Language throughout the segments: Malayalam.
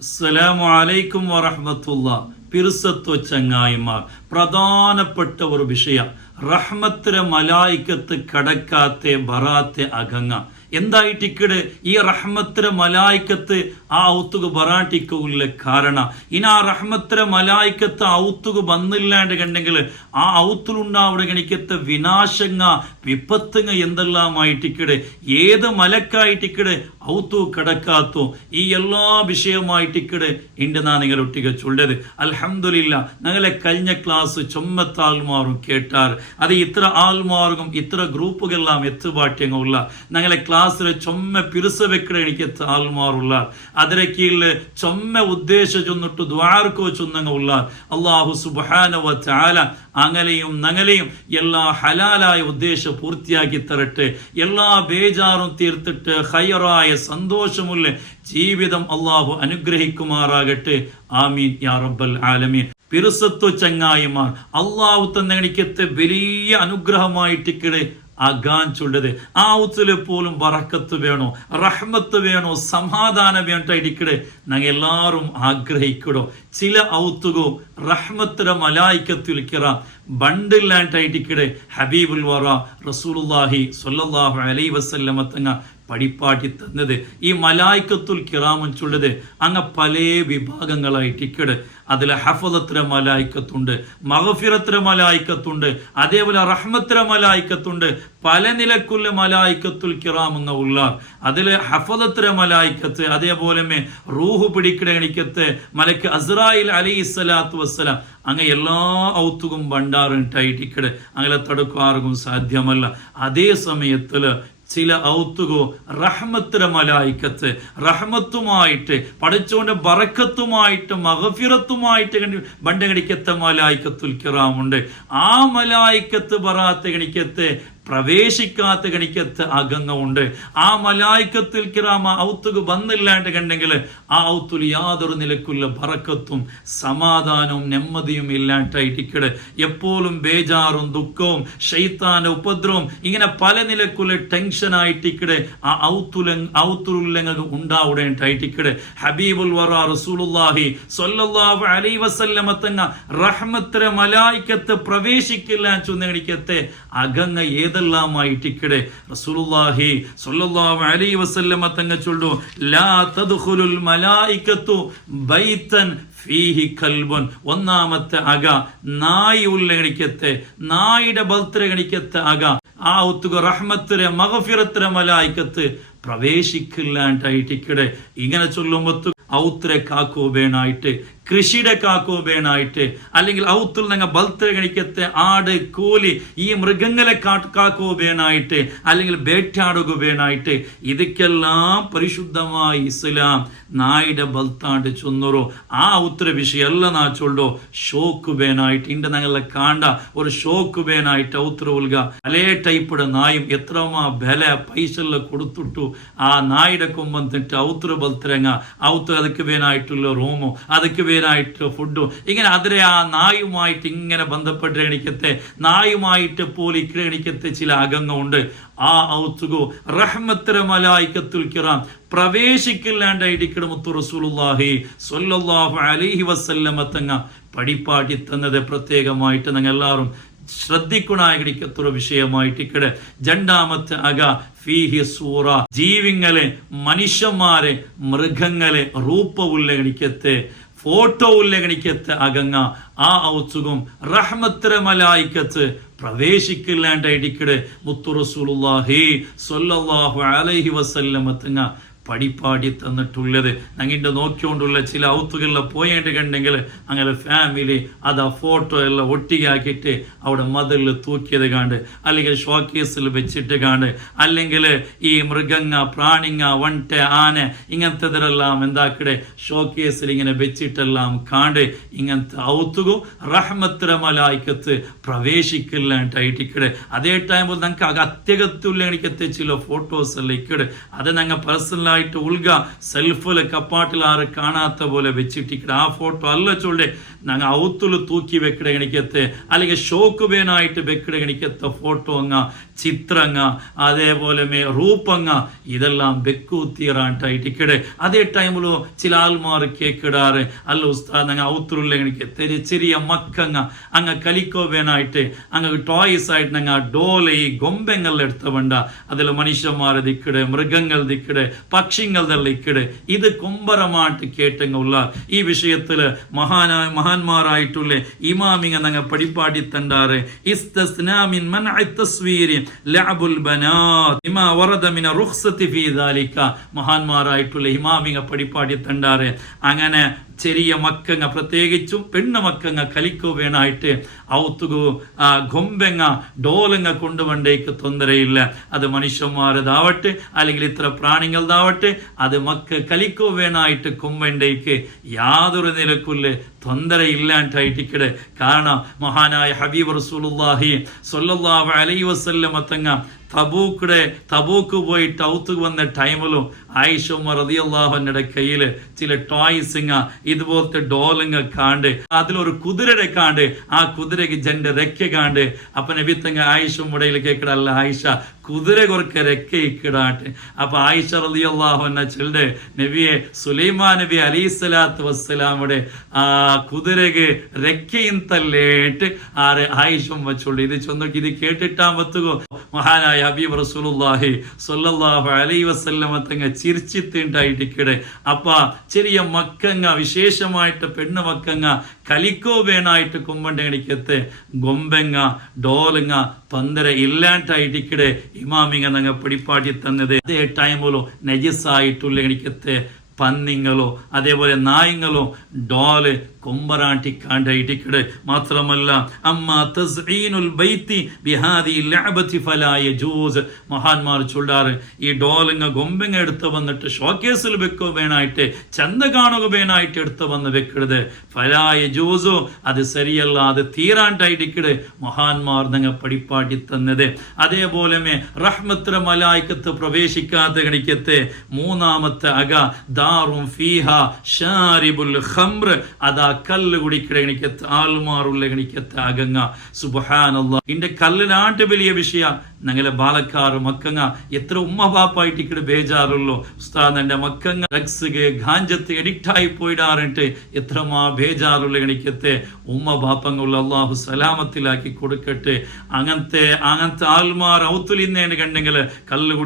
അസ്സലാമു അലൈക്കും വറഹ്മത്തുള്ള. പിറുസത്വ ചങ്ങായിമാർ പ്രധാനപ്പെട്ട ഒരു വിഷയം. റഹ്മത്തിലെ മലായിക്കത്ത് കടക്കാത്തെ ബറാത്തെ അകങ്ങ. എന്തായിട്ടിക്കട് ഈ റഹ്മത്തിര മലായിക്കത്ത് ആ ഔത്തുക ബറാട്ടിക്കുള്ള കാരണ. ഇനി ആ റഹ്മത്തിര മലായിക്കത്ത് ഔത്തുക വന്നില്ലാണ്ട് കണ്ടെങ്കിൽ ആ ഔത്തിലുണ്ടാവിടെ കണിക്കത്തെ വിനാശങ്ങ വിപത്തുങ്ങ എന്തെല്ലാമായിട്ടിക്കട് ഏത് മലക്കായിട്ടിക്കട് ഔത്തു കടക്കാത്തോ. ഈ എല്ലാ വിഷയമായി വിഷയമായിട്ടിക്കട് ഇണ്ട് നാ നിങ്ങൾ ഒട്ടിക ചൊല്ലത്. അലഹമില്ല ഞങ്ങളെ കഴിഞ്ഞ ക്ലാസ് ചൊമ്മത്ത കേട്ടാറ് കേട്ടാർ. അത് ഇത്ര ആൽമാറും ഇത്ര ഗ്രൂപ്പുകളെല്ലാം എത്തുപാട്യങ്ങളുള്ള ഞങ്ങളെ ക്ലാസ്സിലെ ചൊമ്മ പിറുസ വെക്കട എനിക്ക് താൽമാറുള്ള അതിരെ കീഴിൽ ചൊമ്മ ഉദ്ദേശ ചൊന്നിട്ട് ദ്വാർക്കോ ചൊന്നങ്ങുള്ള അള്ളാഹു സുബാനവ ചാല അങ്ങനെയും നങ്ങലെയും എല്ലാ ഹലാലായ ഉദ്ദേശം പൂർത്തിയാക്കി തരട്ടെ. എല്ലാ ബേജാറും തീർത്തിട്ട് ഹയറായ സന്തോഷമുള്ള ജീവിതം അള്ളാഹു അനുഗ്രഹിക്കുമാറാകട്ടെ. ആമീൻ യാ റബ്ബൽ ആലമീൻ. പിറുസത്വ ചങ്ങായിമാർ അള്ളാഹു തന്നെണിക്കത്തെ വലിയ അനുഗ്രഹമായിട്ടിക്കടെ ചൊല്ലത് ആ ഉത്തിലെ പോലും വറക്കത്ത് വേണോ? റഹ്മത്ത് വേണോ? സമാധാനം വേണ്ടായിട്ടിക്കടെ ഞങ്ങൾ എല്ലാവരും ആഗ്രഹിക്കടോ. ചില ഔത്തുകോ റഹ്മത്തിന്റെ മലായിക്കത്തുലിക്കറ ബണ്ടില്ലാണ്ടായിട്ടിക്കടെ ഹബീബുൽ വറ റസൂലുല്ലാഹി സ്വല്ലല്ലാഹു അലൈ വസല്ലമ തങ്ങ പടിപ്പാട്ടി തന്നത്. ഈ മലായിക്കത്തുൽ ചുള്ളത് അങ്ങ് പല വിഭാഗങ്ങളായിട്ടിക്കട് അതിൽ ഹഫദത്ര മലായിക്കത്തുണ്ട് മഹഫിറത്ര മലായിക്കത്തുണ്ട് അതേപോലെ റഹ്മത്ര മലായിക്കത്തുണ്ട് പല നിലക്കുള്ള മലായിക്കത്തുൽ കിറാമങ്ങ ഉള്ള അതിൽ ഹഫദത്ര മലായിക്കത്ത് അതേപോലെ റൂഹ് പിടിക്കിടണിക്കത്ത് മലക്ക് അസ്രായിൽ അലൈഹി സ്വലാത്തു വസ്സലാം. അങ്ങ് എല്ലാ ഔത്തുകും ഭണ്ടാറുണ്ടായിട്ടിക്കട് അങ്ങനെ തടുക്കാർക്കും സാധ്യമല്ല. അതേ സമയത്തിൽ ചില ഔത്തുകോ റഹ്മത്തിര മലായിക്കത്ത് റഹ്മത്തുമായിട്ട് പഠിച്ചുകൊണ്ട് ബറക്കത്തുമായിട്ട് മഹഫിറത്തുമായിട്ട് ബണ്ട ഗണിക്കത്തെ മലായിക്കത്തുൽ കിറാമുണ്ട്. ആ മലായിക്കത്ത് ബറാത്ത ഗണിക്കത്തെ പ്രവേശിക്കാത്ത കണിക്കത്ത് അകങ്ങമുണ്ട് ആ മലായിക്കത്തിൽ കിറാമ ഔത്തുക വന്നില്ലാണ്ട് കണ്ടെങ്കിൽ ആ ഔത്തുൽ യാതൊരു നിലക്കുള്ള ബറക്കത്തും സമാധാനവും നെമ്മതിയും ഇല്ലാണ്ടായിട്ടിക്കട് എപ്പോഴും ബേജാറും ദുഃഖവും ഷെയ്ത്താന ഉപദ്രവം ഇങ്ങനെ പല നിലക്കുള്ള ടെൻഷൻ ആയിട്ടിക്കട് ആ ഔത്തുല ഔത്തുലുല്ലങ്ങൾ ഉണ്ടാവുടേണ്ടായിട്ടിക്കട് ഹബീബുൽ വറ റസൂലുള്ളാഹി സ്വല്ലല്ലാഹു അലൈഹി വസല്ലമ തങ്ങ റഹ്മത്തിര മലായിക്കത്ത് പ്രവേശിക്കില്ല ചുന്നകണിക്കത്തെ അകങ്ങ ഏതെല്ലാമായിട്ടിക്കടെ റസൂലുള്ളാഹി സ്വല്ലല്ലാഹു അലൈഹി വസല്ലമ തങ്ങ ചൊല്ലു ലാ തദ്ഖുലുൽ മലായികത്തു ബൈതൻ ഫീഹി കൽബുൻ. ഒന്നാമത്തെ അക നായി ഉള്ളണിക്കത്തെ നായിയുടെ ബൽത്തര ഗണിക്കത്തെ അക. ആ ഒത്തുക റഹ്മത്തിരെ മഗഫിറത്തിരെ മലായിക്കത്ത് പ്രവേശിക്കില്ലാണ്ടായിട്ടിക്കടെ. ഇങ്ങനെ ചൊല്ലുമ്പത്ത് ഔത്ര കാക്കോ വേണായിട്ട് കൃഷിയുടെ കാക്കോബേണായിട്ട് അല്ലെങ്കിൽ ഔത്തുൽ നങ്ങ ബൽത്തകണിക്കത്തെ ആട് കോലി ഈ മൃഗങ്ങളെ കാക്കോബേണായിട്ട് അല്ലെങ്കിൽ ബേറ്റാടുകുബേണായിട്ട് ഇതൊക്കെല്ലാം പരിശുദ്ധമായി ഇസ്ലാം നായുടെ ബൽത്താണ്ട് ചൊന്നറോ. ആ ഉത്തര വിഷയമല്ല നാ ചൊല്ലോ ഷോക്കുബേനായിട്ട് ഇന്റെ ഞങ്ങളെ കാണ്ട ഒരു ഷോക്കുബേനായിട്ട് ഔത്തര ഉൽക അലേ ടൈപ്പുടെ നായും എത്രമാ ബല പൈസ കൊടുത്തിട്ടു. ആ നായുടെ കൊമ്പം തിട്ട് ഔത്തര ബൽത്തരങ്ങ. ഔത്തര അതൊക്കെ വേനായിട്ടുള്ള റൂമോ അതൊക്കെ ಬೇನಾയിട്ട് ഫുഡും. ഇങ്ങനെ അതിരെ ആ നായുമായിട്ട് ഇങ്ങനെ ബന്ധപ്പെട്ട് എണിക്കത്തെ നായുമായിട്ട് പോലും ഇക്കടെ എണിക്കത്തെ ചില അകങ്ങളുണ്ട് ആ ഔത്തുകോ റഹ്മത്തര മലായിക്കത്തുൽ കിറാം പ്രവേശിക്കില്ലാണ്ട് പ്രവേശിക്കില്ലാണ്ടായിടിക്കട മുത്തു റസൂലുള്ളാഹി സ്വല്ലല്ലാഹു അലൈഹി വസല്ലമ തങ്ങ പടിപ്പാട്ടി തന്നത് പ്രത്യേകമായിട്ട് ഞങ്ങൾ എല്ലാവരും ശ്രദ്ധിക്കുണായിരിക്കത്തുള്ള വിഷയമായിട്ട് ഇക്കടെ. രണ്ടാമത്തെ അക ഫീഹി സൂറ ജീവിങ്ങളെ മനുഷ്യന്മാരെ മൃഗങ്ങളെ രൂപവുല്ലഗണിക്കത്തെ ഫോട്ടോ ഉല്ലഗണിക്കത്തെ അകങ്ങ. ആ ഔസുഖം റഹ്മത്തര മലായിക്കത്ത് പ്രവേശിക്കില്ലാണ്ടായിട്ടിക്കട് മുത്തു റസൂലുള്ളാഹി സ്വല്ലല്ലാഹു അലൈഹി വസല്ലമ തങ്ങ പടിപ്പാടി തന്നിട്ടുള്ളത്. ഞങ്ങളുടെ നോക്കിക്കൊണ്ടുള്ള ചില ഔത്തുകളിൽ പോയിട്ട് കണ്ടെങ്കിൽ അങ്ങനെ ഫാമിലി അത് ആ ഫോട്ടോ എല്ലാം ഒട്ടിയാക്കിയിട്ട് അവിടെ മതിലിൽ തൂക്കിയത് കാണ്ട് അല്ലെങ്കിൽ ഷോക്കേസിൽ വെച്ചിട്ട് കാണ്ട് അല്ലെങ്കിൽ ഈ മൃഗങ്ങ പ്രാണിങ്ങ വണ്ട ആന ഇങ്ങനത്തെതിരെല്ലാം എന്താക്കടെ ഷോക്കേസിൽ ഇങ്ങനെ വെച്ചിട്ടെല്ലാം കാണ്ട് ഇങ്ങനത്തെ ഔത്തുകു റഹ്മത്തിര മലായിക്കത്ത് പ്രവേശിക്കില്ലാണ്ടായിട്ടിക്കടെ അതേ ടൈമിൽ ഞങ്ങൾക്ക് അത്യകത്തുള്ള എനിക്കത്തെ ചില ഫോട്ടോസ് എല്ലാം ഇക്കടെ. അത് ഞങ്ങൾ പേഴ്സണലായി ആയിട്ട് ഉൾക സെൽഫിൽ കപ്പാട്ടിൽ ആറ് കാണാത്ത പോലെ വെച്ചിട്ടിക്കട ആ ഫോട്ടോ അല്ല ചൊല്ലെ. ഞങ്ങൾ ഔത്തുൽ തൂക്കി വെക്കിട കണിക്കത്തെ അല്ലെങ്കിൽ ഷോക്കുബേനായിട്ട് വെക്കിട കണിക്കത്തെ ഫോട്ടോ അങ്ങ ചിത്രങ്ങ അതേപോലെ മേ റൂപ്പങ്ങ ഇതെല്ലാം വെക്കൂത്തീറാണ്ടായിട്ടിക്കടെ അതേ ടൈമിൽ ചില ആൾമാർ കേക്കിടാറ്. അല്ല ഉസ്താദ് ഞങ്ങൾ ഔത്തുള്ള എനിക്ക് ചെറിയ മക്കങ്ങ. അങ്ങ് കലിക്കോബേനായിട്ട് അങ്ങ് ടോയ്സ് ആയിട്ട് ഞങ്ങൾ ഡോലൈ കൊമ്പെങ്ങൽ എടുത്തവണ്ട അതിൽ മനുഷ്യന്മാരെ ദിക്കിടെ മൃഗങ്ങൾ ദിക്കിടെ പക്ഷിങ്ങളുടെ ദിക്കടെ ഇത് കൊമ്പരമായിട്ട് കേട്ടങ്ങ ഉള്ള ഈ വിഷയത്തിൽ മഹാനായ മഹാന്മാരായിട്ടുള്ള ഇമാമിങ് നങ്ങ പടിപ്പാടി തണ്ടാറ്. മഹാന്മാരായിട്ടുള്ള ഇമാമിങ്ങ പടിപ്പാടി തണ്ടാറ്. അങ്ങനെ ചെറിയ മക്കങ്ങ പ്രത്യേകിച്ചും പെണ്ണ് മക്കങ്ങ കലിക്കുവേണായിട്ട് ഔത്തുകു ഗൊമ്പെങ്ങ ഡോലങ്ങ കൊണ്ടുവണ്ടേക്ക് തൊന്തരയില്ല. അത് മനുഷ്യന്മാരതാവട്ടെ അല്ലെങ്കിൽ ഇത്ര പ്രാണികളതാവട്ടെ അത് മക്ക കലിക്കുവേണായിട്ട് കൊമ്പണ്ടേക്ക് യാതൊരു നിലക്കുല്ല തൊന്തര ഇല്ലാണ്ടായിട്ടിക്കട് കാരണം മഹാനായ ഹബീബ് റസൂലുല്ലാഹി സൊല്ലാഹ് അലൈ വസല്ലമത്തങ്ങ തബൂക്കിടെ തബൂക്ക് പോയി ടൗത്ത് വന്ന ടൈമിലും ആയിഷമ്മ റതിയല്ലാഹുന്റെ കയ്യിൽ ചില ടോയ്സിങ്ങ ഇതുപോലത്തെ ഡോലിങ് കാണ്ട് അതിലൊരു കുതിരയുടെ കാണ്ട് ആ കുതിരക്ക് ജന്റെ രക്ക കാണ്ട്. അപ്പൊ നബിത്തങ്ങ ആയിഷമ്മടയിൽ കേക്കടല്ല ആയിഷ കുതിര കുറക്ക് രക്ക ഇക്കിടാട്ട് അപ്പൊ ആയിഷ റളിയല്ലാഹു അൻഹ ചെല്ലെ നബിയെ സുലൈമാ നബി അലി സ്വലാത്തു വസ്സലാമുടെ ആ കുതിരക്ക് രക്കയും തല്ലേട്ട് ആരെ ആയിഷം വച്ചുള്ളൂ ഇത് ചൊന്നൊക്കെ ഇത് കേട്ടിട്ടാൻ പത്തുകോ മഹാനായ ഹബീബ് റസൂലുല്ലാഹി സൊല്ലാഹു അലൈ വസല്ലമ തങ്ങ ചിരിച്ചിത്തിണ്ടായിട്ടിക്കടെ അപ്പ ചെറിയ മക്കങ്ങ വിശേഷമായിട്ട് പെണ്ണ് മക്കങ്ങ കലിക്കോ വേണായിട്ട് കുമ്പണ്ടങ്ങടിക്കത്ത് ഗൊമ്പങ്ങ ഡോലങ്ങ പന്തര ഇല്ലാണ്ടായിട്ടിക്കടെ ഇമാമിങ്ങ നങ്ങ പിടിപ്പാട്ടി തന്നത്. അതേ ടൈമിലോ നജസായിട്ടുള്ള എനിക്കത്തെ പന്നിങ്ങളോ അതേപോലെ നായങ്ങളോ ഡോൽ കൊമ്പറാട്ടി ഇടിക്കട് മാത്രമല്ല അമ്മ തസ്ഈനുൽ ബൈത്തി ബിഹാദി ലഅബതി ഫലായ ജൂസ് മഹാന്മാർ ചൊല്ലാറ് ഈ ഡോലിങ് കൊമ്പിങ് എടുത്ത് വന്നിട്ട് ഷോക്കേസിൽ വെക്കോ വേണായിട്ട് ചന്ത കാണുക വേണായിട്ട് എടുത്ത് വന്ന് വെക്കരുത്. ഫലായ ജൂസോ അത് ശരിയല്ല അത് തീരാണ്ടായിട്ടിക്കടെ മഹാന്മാർ നിങ്ങൾ പഠിപ്പാട്ടി തന്നത്. അതേപോലെ റഹ്മത്ര മലായിക്കത്ത് പ്രവേശിക്കാത്ത ഗണിക്കത്തെ മൂന്നാമത്തെ അഗ ദാറും ഫീഹ ഷാരിബുൽ ഖംർ അതാ കല്ല് കുടിക്കട ഗണിക്കത്ത് ആൽമാറുള്ള ഗണിക്കത്ത് അകങ്ങ സുബഹാനല്ല. ഇന്റെ കല്ലിനാട്ട് വലിയ വിഷയ. ഞങ്ങളെ ബാലക്കാറ് മക്കങ്ങ. എത്ര ഉമ്മ പാപ്പായിട്ട് ഇക്കടെ ബേജാറുള്ളോ. ഉസ്താദ് എന്റെ മക്കങ്ങ ഡ്രഗ്സ് ഗാഞ്ചത്ത് എഡിക്റ്റ് ആയി പോയിടാറുണ്ട് എത്രമാ ബേജാറുള്ള ഗണിക്കത്തെ ഉമ്മ പാപ്പങ്ങളുള്ള അള്ളാഹു സലാമത്തിലാക്കി കൊടുക്കട്ടെ. അങ്ങനത്തെ അങ്ങനത്തെ ആൽമാർ ഔത്തുലിന്നേന് കണ്ടെങ്കിൽ കല്ല്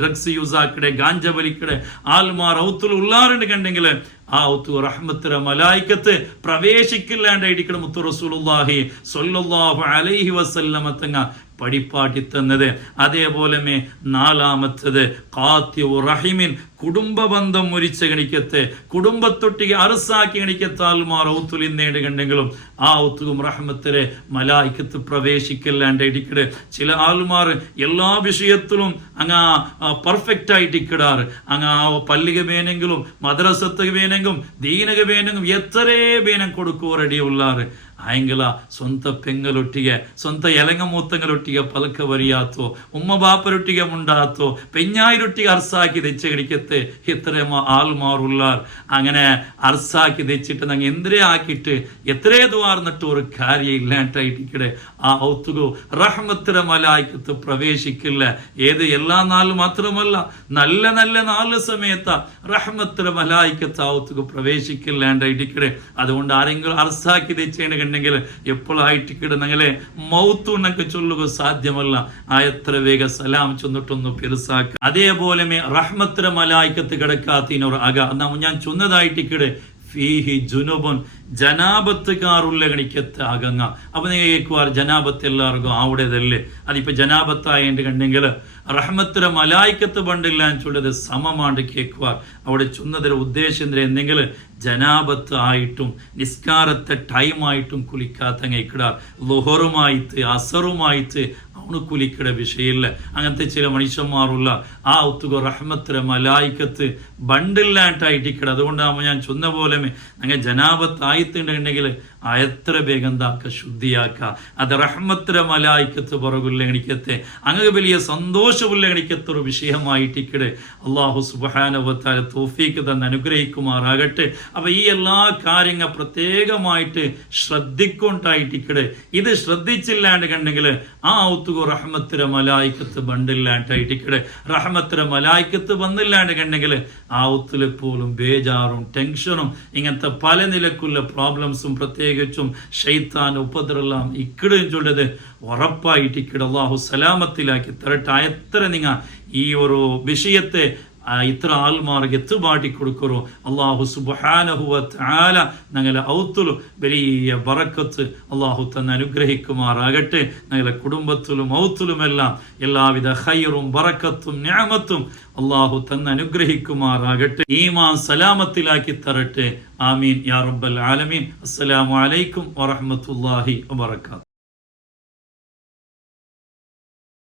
ഡ്രഗ്സ് യൂസ് ആക്കടെ ഗാഞ്ച വലിക്കടെ ആൽമാർ ഔത്തുൽ കണ്ടെങ്കിൽ ആ ഒത്തു റഹ്മത്തിര മലായിക്കത്ത് പ്രവേശിക്കില്ലാണ്ടായിരിക്കണം മുത്തു റസൂലുള്ളാഹി സ്വല്ലല്ലാഹു അലൈഹി വസല്ലമ പടിപ്പാട്ടി തന്നത് അതേപോലെ നാലാമത്തത് കാത്യു റഹിമിൻ കുടുംബ ബന്ധം മുരിച്ച ഗണിക്കത്തെ കുടുംബത്തൊട്ടിക്ക് അറസാക്കി ഗണിക്കത്താൽമാർ ഔത്തുലിന്നേട് കണ്ടെങ്കിലും ആ ഔത്തുകും റഹ്മത്തിലെ മലായിക്കത്ത് പ്രവേശിക്കല്ലാണ്ട് ഇടിക്കട്. ചില ആൾമാർ എല്ലാ വിഷയത്തിലും അങ്ങ് പെർഫെക്റ്റ് ആയിട്ട് ഇക്കിടാറ്. അങ്ങ് ആ പല്ലിക വേനെങ്കിലും മദ്രസത്ത് വേനെങ്കിലും ദീനക വേനെങ്കിലും എത്രേ വേനം കൊടുക്കുവോ റെഡി ഉള്ളാറ് ಆಯಂಗಿಲ ಸ್ವಂತ ಪೆಂಗಲೊಟ್ಟಿಗೆ ಸ್ವಂತ ಎಲೆಂಗಮೂತಂಗಲೊಟ್ಟಿಗೆ ಪಲಕ ಬರಿಯಾತು ഉമ്മ ಬಾಪರೊಟ್ಟಿಗೆ മുണ്ടാത്തോ പെഞ്ഞായിരൊട്ടിക അർസാക്കി തെച്ച് കിടിക്കത്ത് എത്രയോ ആൾമാറുള്ളാർ അങ്ങനെ അർസാക്കി തെച്ചിട്ട് ഞങ്ങൾ എന്തേ ആക്കിയിട്ട് എത്രേ ദുവാർന്നിട്ട് ഒരു കാര്യം ഇല്ലാണ്ടായിട്ടിക്കടെ ആ ഔത്തുകോ റഹ്മത്തിര മലായിക്കത്ത് പ്രവേശിക്കില്ല. ഏത് എല്ലാ നാല് മാത്രമല്ല നല്ല നല്ല നാല് സമയത്ത റഹ്മത്തിര മലായിക്കത്ത് ഔത്തുക പ്രവേശിക്കില്ലാണ്ടായിട്ടിക്കടെ അതുകൊണ്ട് ആരെങ്കിലും അർസാക്കി തെച്ചേണ്ട കണ്ടെങ്കിൽ എപ്പോഴായിട്ട് കിടന്നെങ്കിലേ മൗത്തു ചൊല്ലുക സാധ്യമല്ല. ആ എത്ര വേഗ സലാം ചൊന്നിട്ടൊന്ന് പെരുസാക്ക. അതേപോലെ റഹ്മത്തിര മലായിക്കത്ത് കിടക്കാത്തിനോർ അക എന്നാ ഞാൻ ചൊന്നതായിട്ട് കിടെ ഫീഹി ജുനുബുൻ ജനാപത്തുകാറുള്ള കണിക്കത്ത് അകങ്ങ അപ്പൊ നിങ്ങൾ കേൾക്കുവാർ ജനാപത്ത് എല്ലാവർക്കും ആവുടേതല്ലേ? അതിപ്പോ ജനാപത്തായിട്ട് കണ്ടെങ്കിൽ റഹ്മത്തിലെ മലായിക്കത്ത് പണ്ടില്ല എന്ന് ചൊല്ലത് സമമാണ്ട് കേൾക്കുവാർ. അവിടെ ചൊന്നതിന്റെ ഉദ്ദേശം എന്തെങ്കിലും ജനാപത്ത് ആയിട്ടും നിസ്കാരത്തെ ടൈമായിട്ടും കുളിക്കാത്ത ഇക്കിടാർ ലുഹറുമായിട്ട് അസറുമായിട്ട് അവണ് കുലിക്കട വിഷയമില്ല അങ്ങനത്തെ ചില മനുഷ്യന്മാരുള്ള ആ ഒത്തുക റഹ്മത്തിലെ മലായിക്കത്ത് ബണ്ടില്ലാട്ടായിട്ട് ഇക്കട അതുകൊണ്ടാകുമ്പോൾ ഞാൻ ചൊന്ന പോലെ അങ്ങനെ ജനാപത്ത് ആയിത്തുണ്ടെങ്കിൽ എത്ര വേഗം എന്താക്ക ശുദ്ധിയാക്ക. അത് റഹ്മത്ര മലായിക്കത്ത് പുറകുല്ലണിക്കത്തെ അങ്ങനെ വലിയ സന്തോഷമുള്ള എണിക്കത്തെ ഒരു വിഷയമായിട്ടിക്കട് അള്ളാഹു സുബാനവത്താല തോഫീക്ക് തന്നെ അനുഗ്രഹിക്കുമാറാകട്ടെ. അപ്പൊ ഈ എല്ലാ കാര്യങ്ങൾ പ്രത്യേകമായിട്ട് ശ്രദ്ധിക്കൊണ്ടായിട്ടിക്കട് ഇത് ശ്രദ്ധിച്ചില്ലാണ്ട് കണ്ടെങ്കിൽ ആ ഔത്തുക റഹ്മത്തിര മലായിക്കത്ത് ബണ്ടില്ലാണ്ടായിട്ടിക്കട് റഹ്മത്തിര മലായിക്കത്ത് വന്നില്ലാണ്ട് കണ്ടെങ്കിൽ ആ ഔത്തിൽ പോലും ബേജാറും ടെൻഷനും ഇങ്ങനത്തെ പല നിലക്കുള്ള പ്രോബ്ലംസും പ്രത്യേകിച്ചും ഷെയ്ത്താൻ ഉപദ്രെല്ലാം ഇക്കിടും ചൊല്ലത് ഉറപ്പായിട്ട് ഇക്കിട അള്ളാഹു സലാമത്തിലാക്കി തരട്ടെ. എത്ര നിങ്ങൾ ഈ ഒരു വിഷയത്തെ ഇത്ര ആൾമാർക്ക് എത്തുപാട്ടി കൊടുക്കറോ? അള്ളാഹു സുബാനഹുവ ആല ഞങ്ങളെ ഔത്തുലും വലിയ ബറക്കത്ത് അള്ളാഹു തന്നെ അനുഗ്രഹിക്കുമാറാകട്ടെ. ഞങ്ങളെ കുടുംബത്തിലും ഔത്തിലുമെല്ലാം എല്ലാവിധ ഹൈറും ബറക്കത്തും ഞാമത്തും അള്ളാഹു തന്നെ അനുഗ്രഹിക്കുമാറാകട്ടെ. ഈമാൻ സലാമത്തിലാക്കി തരട്ടെ. ആമീൻ. യാ റബ്ബൽ ആലമീൻ. അസ്സലാമു അലൈക്കും വറഹ്മത്തുള്ളാഹി വബറകാതുഹു.